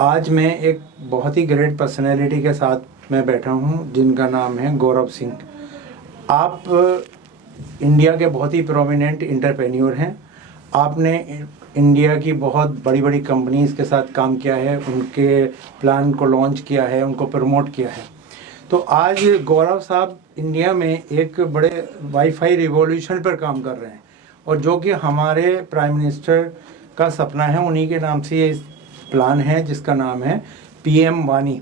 आज मैं एक बहुत ही ग्रेट पर्सनैलिटी के साथ मैं बैठा हूँ जिनका नाम है गौरव सिंह। आप इंडिया के बहुत ही प्रोमिनेंट एंटरप्रेन्योर हैं। आपने इंडिया की बहुत बड़ी बड़ी कंपनीज़ के साथ काम किया है, उनके प्लान को लॉन्च किया है, उनको प्रमोट किया है। तो आज गौरव साहब इंडिया में एक बड़े वाईफाई रिवॉल्यूशन पर काम कर रहे हैं, और जो कि हमारे प्राइम मिनिस्टर का सपना है। उन्हीं के नाम से ये प्लान है जिसका नाम है PM वानी।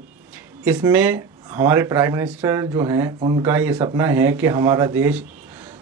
इसमें हमारे प्राइम मिनिस्टर जो हैं उनका ये सपना है कि हमारा देश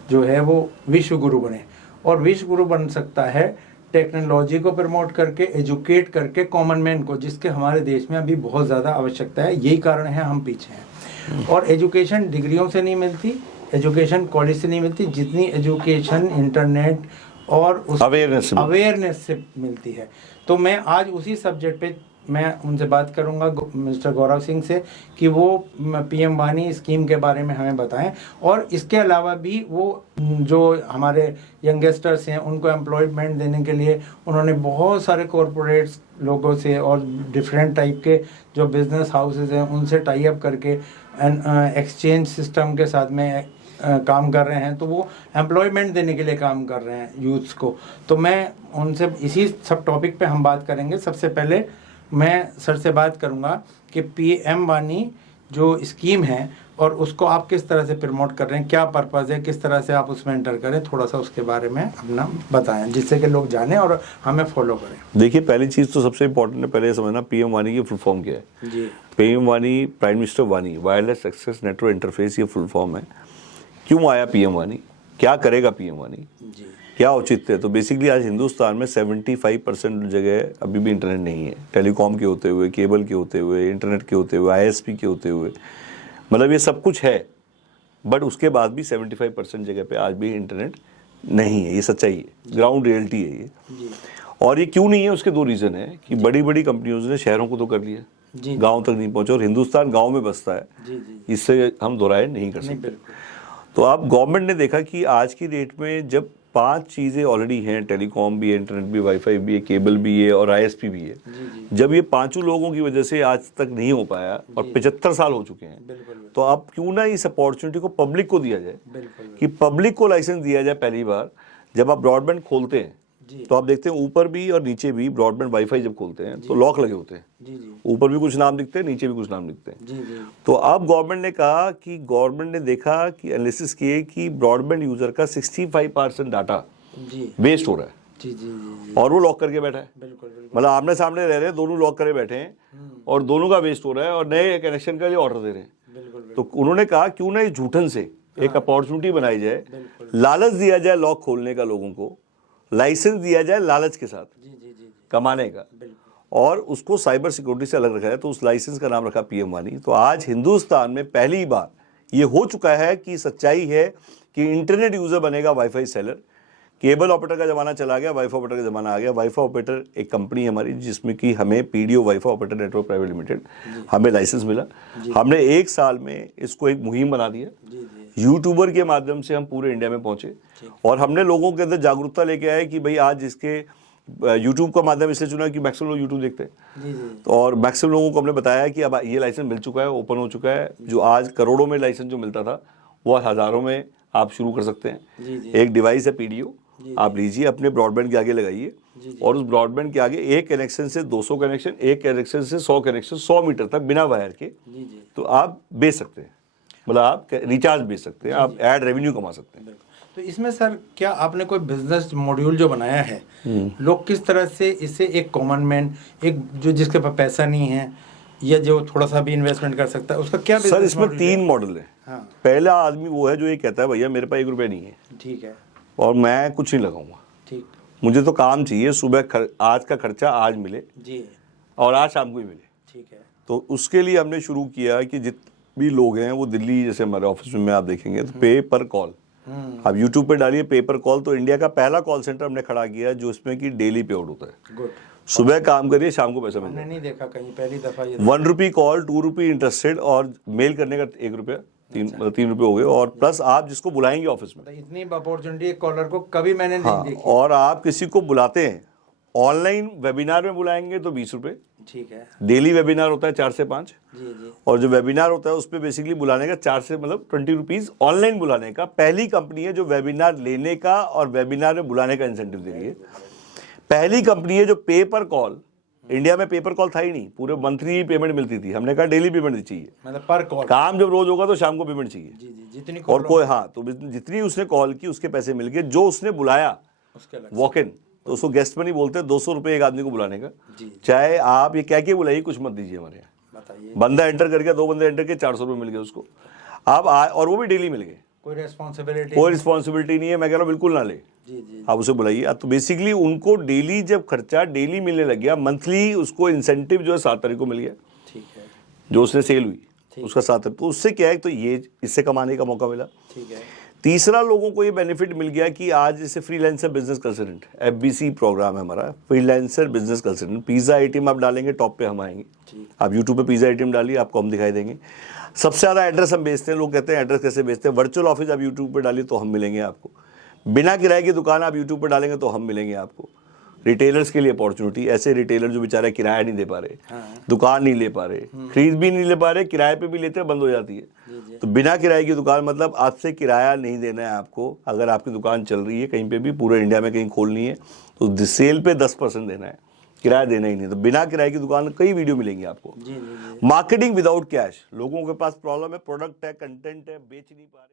जो है वो विश्व गुरु बने, और विश्व गुरु बन सकता है टेक्नोलॉजी को प्रमोट करके, एजुकेट करके कॉमन मैन को, जिसके हमारे देश में अभी बहुत ज़्यादा आवश्यकता है। यही कारण है हम पीछे हैं। और एजुकेशन डिग्रियों से नहीं मिलती, एजुकेशन कॉलेज से नहीं मिलती, जितनी एजुकेशन इंटरनेट और उस अवेयरनेस से मिलती है। तो मैं आज उसी सब्जेक्ट पे मैं उनसे बात करूंगा, मिस्टर गौरव सिंह से, कि वो PM वानी स्कीम के बारे में हमें बताएं, और इसके अलावा भी वो जो हमारे यंगस्टर्स हैं उनको एम्प्लॉयमेंट देने के लिए उन्होंने बहुत सारे कॉरपोरेट्स लोगों से और डिफरेंट टाइप के जो बिजनेस हाउसेज हैं उनसे टाई अप करके एक्सचेंज सिस्टम के साथ में काम कर रहे हैं। तो वो एम्प्लॉयमेंट देने के लिए काम कर रहे हैं यूथ्स को। तो मैं उनसे इसी सब टॉपिक पे हम बात करेंगे। सबसे पहले मैं सर से बात करूंगा कि PM वानी जो स्कीम है और उसको आप किस तरह से प्रमोट कर रहे हैं, क्या पर्पज़ है, किस तरह से आप उसमें एंटर करें, थोड़ा सा उसके बारे में अपना बताएं जिससे कि लोग जानें और हमें फॉलो करें। देखिए, पहली चीज़ तो सबसे इम्पोर्टेंट है, पहले समझना PM वानी की फुल फॉर्म क्या है। जी, PM वानी, प्राइम मिनिस्टर वानी, वायरलेस एक्सेस नेटवर्क इंटरफेस, ये फुल फॉर्म है। क्यों आया PM वानी, क्या करेगा PM वानी, क्या औचित्य है। तो बेसिकली आज हिंदुस्तान में 75% जगह अभी भी इंटरनेट नहीं है। टेलीकॉम के होते हुए, केबल के होते हुए, इंटरनेट के होते हुए, ISP के होते हुए, मतलब ये सब कुछ है, बट उसके बाद भी 75% जगह पे आज भी इंटरनेट नहीं है। ये सच्चाई है, ग्राउंड रियलिटी है ये। और ये क्यों नहीं है, उसके दो रीज़न है कि बड़ी बड़ी कंपनियों ने शहरों को तो कर लिया, गाँव तक नहीं पहुँचा, और हिंदुस्तान गाँव में बसता है। इससे हम दोहराए नहीं कर सकते। तो अब गवर्नमेंट ने देखा कि आज की डेट में जब 5 चीज़ें ऑलरेडी हैं, टेलीकॉम भी है, इंटरनेट भी, वाईफाई भी है, केबल भी है और ISP भी है, जब ये पांचों लोगों की वजह से आज तक नहीं हो पाया और 75 साल हो चुके हैं, तो अब क्यों ना इस अपॉर्चुनिटी को पब्लिक को दिया जाए, कि पब्लिक को लाइसेंस दिया जाए। पहली बार जब आप ब्रॉडबैंड खोलते हैं तो आप देखते हैं ऊपर भी और नीचे भी ब्रॉडबैंड वाईफाई जब खोलते हैं तो लॉक लगे होते हैं, ऊपर भी कुछ नाम दिखते हैं, नीचे भी कुछ नाम दिखते हैं। तो अब गवर्नमेंट ने कहा कि गवर्नमेंट ने देखा कि एनालिसिस किए कि ब्रॉडबैंड यूजर का 65% डाटा वेस्ट हो रहा है, और वो लॉक करके बैठा है। मतलब आमने सामने रह रहे हैं, दोनों लॉक करे बैठे हैं और दोनों का वेस्ट हो रहा है, और नए कनेक्शन के लिए ऑर्डर दे रहे हैं। तो उन्होंने कहा क्यों ना इस झूठन से एक अपॉर्चुनिटी बनाई जाए, लालच दिया जाए लॉक खोलने का, लोगों को लाइसेंस दिया जाए लालच के साथ कमाने का, और उसको साइबर सिक्योरिटी से अलग रखा है। तो उस लाइसेंस का नाम रखा PM वानी। तो आज हिंदुस्तान में पहली बार ये हो चुका है कि सच्चाई है कि इंटरनेट यूजर बनेगा वाईफाई सेलर। केबल ऑपरेटर का जमाना चला गया, वाईफाई ऑपरेटर का जमाना आ गया। वाईफाई ऑपरेटर एक कंपनी है हमारी, जिसमें कि हमें PDO wifi operator network private limited, हमें लाइसेंस मिला। हमने 1 साल में इसको एक मुहिम बना दिया। यूट्यूबर के माध्यम से हम पूरे इंडिया में पहुंचे, और हमने लोगों के अंदर जागरूकता लेके आए कि भाई आज इसके यूट्यूब का माध्यम इसलिए चुना कि मैक्सिमम लोग यूट्यूब देखते हैं, और मैक्सिमम लोगों को हमने बताया कि अब ये लाइसेंस मिल चुका है, ओपन हो चुका है। जो आज करोड़ों में लाइसेंस जो मिलता था वो हज़ारों में आप शुरू कर सकते हैं। एक डिवाइस है PDO, आप लीजिए, अपने ब्रॉडबैंड के आगे लगाइए, और उस ब्रॉडबैंड के आगे एक कनेक्शन से 200 कनेक्शन, एक कनेक्शन से 100 कनेक्शन, 100 मीटर तक बिना वायर के, तो आप बेच सकते हैं। मतलब आप रिचार्ज बेच सकते हैं, आप ऐड रेवेन्यू कमा सकते हैं। तो इसमें सर क्या आपने कोई बिजनेस मॉड्यूल जो बनाया है, लोग किस तरह से इससे, एक कॉमन मैन, एक जो जिसके पास पैसा नहीं है या जो थोड़ा सा भी इन्वेस्टमेंट कर सकता है, उसका क्या सर इसमें 3 मॉडल है। हाँ। पहला आदमी वो है जो ये कहता है भैया मेरे पास 1 रुपया नहीं है, ठीक है, और मैं कुछ नहीं लगाऊंगा, ठीक, मुझे तो काम चाहिए, सुबह आज का खर्चा आज मिले जी, और आज शाम को ही मिले, ठीक है। तो उसके लिए हमने शुरू किया कि जितने भी लोग हैं वो दिल्ली, जैसे हमारे ऑफिस में आप देखेंगे तो पे पर कॉल, आप यूट्यूब पे डालिए पे पर कॉल, तो इंडिया का पहला कॉल सेंटर हमने खड़ा किया जो इसमें कि डेली पे आउट होता है। गुड। सुबह काम करिए, शाम को पैसा मिल जाए। नहीं देखा कहीं, पहली दफा ये 1 रुपी कॉल, 2 रुपी इंटरेस्टेड, और मेल करने का 1 रुपया, 3 रुपये हो गए, और प्लस आप जिसको बुलाएंगे ऑफिस में। इतनी अपॉर्चुनिटी कॉलर को कभी मैंने नहीं देखी। और आप किसी को बुलाते हैं ऑनलाइन वेबिनार में बुलाएंगे तो 20 रुपये, ठीक है। डेली वेबिनार होता है 4 से 5, जी जी। और जो वेबिनार होता है उस पर बेसिकली बुलाने का 4 से मतलब 20 रुपीज़ ऑनलाइन बुलाने का। पहली कंपनी है जो वेबिनार लेने का और वेबिनार में बुलाने का इंसेंटिव दे रही है। पहली कंपनी है जो पे पर कॉल, इंडिया में पेपर कॉल था ही नहीं, पूरे मंथली पेमेंट मिलती थी, हमने कहा डेली पेमेंट चाहिए, मतलब पर कॉल, काम जब रोज होगा तो शाम को पेमेंट चाहिए। जी जी, जितनी और कोई, हाँ, तो जितनी उसने कॉल की उसके पैसे मिल गए, जो उसने बुलाया उसके अलग वॉक इन, तो उसको गेस्ट मनी बोलते हैं, 200 रुपये एक आदमी को बुलाने का। जी। चाहे आप ये क्या बुलाइए, कुछ मत दीजिए हमारे यहाँ। बताइए, बंदा एंटर कर गया, 2 बंदे एंटर किए, 400 रुपये मिल गए उसको। आप और वो भी डेली मिल गए, कोई रिस्पॉन्सिबिलिटी, कोई रिस्पॉन्सिबिलिटी नहीं है। मैं कह रहा हूँ बिल्कुल ना ले, जी जी। आप उसे बुलाइए। तो बेसिकली उनको डेली जब खर्चा डेली मिलने लग गया, मंथली उसको इंसेंटिव जो है 7 तारीख को मिल गया, ठीक है, जो उसने सेल हुई उसका 7 तारीख, तो उससे क्या है, तो ये इससे कमाने का मौका मिला। ठीक है। तीसरा, लोगों को ये बेनिफिट मिल गया कि आज जैसे freelancer business consultant, FBC program है हमारा, freelancer business consultant. Pizza item आप डालेंगे टॉप पे हम आएंगे, आप यूट्यूब पे पिज़्ज़ा आइटम डालिए, आपको हम दिखाई देंगे। सबसे ज़्यादा एड्रेस हम बेचते हैं, लोग कहते हैं एड्रेस कैसे बेचते हैं, वर्चुअल ऑफिस आप यूट्यूब पे डालिए तो हम मिलेंगे आपको, बिना किराए की दुकान आप यूट्यूब पे डालेंगे तो हम मिलेंगे आपको। रिटेलर्स के लिए अपॉर्चुनिटी, ऐसे रिटेलर जो बेचारे किराया नहीं दे पा रहे, दुकान नहीं ले पा रहे, खरीद भी नहीं ले पा रहे, किराए पे भी लेते हैं, बंद हो जाती है। तो बिना किराए की दुकान, मतलब आपसे किराया नहीं देना है आपको। अगर आपकी दुकान चल रही है कहीं पे भी, पूरे इंडिया में कहीं खोलनी है, तो सेल पे 10% देना है, किराया देना ही नहीं। तो बिना किराए की दुकान कई वीडियो मिलेंगी आपको। मार्केटिंग विदाउट कैश, लोगों के पास प्रॉब्लम है, प्रोडक्ट है, कंटेंट है, बेच नहीं पा रहे।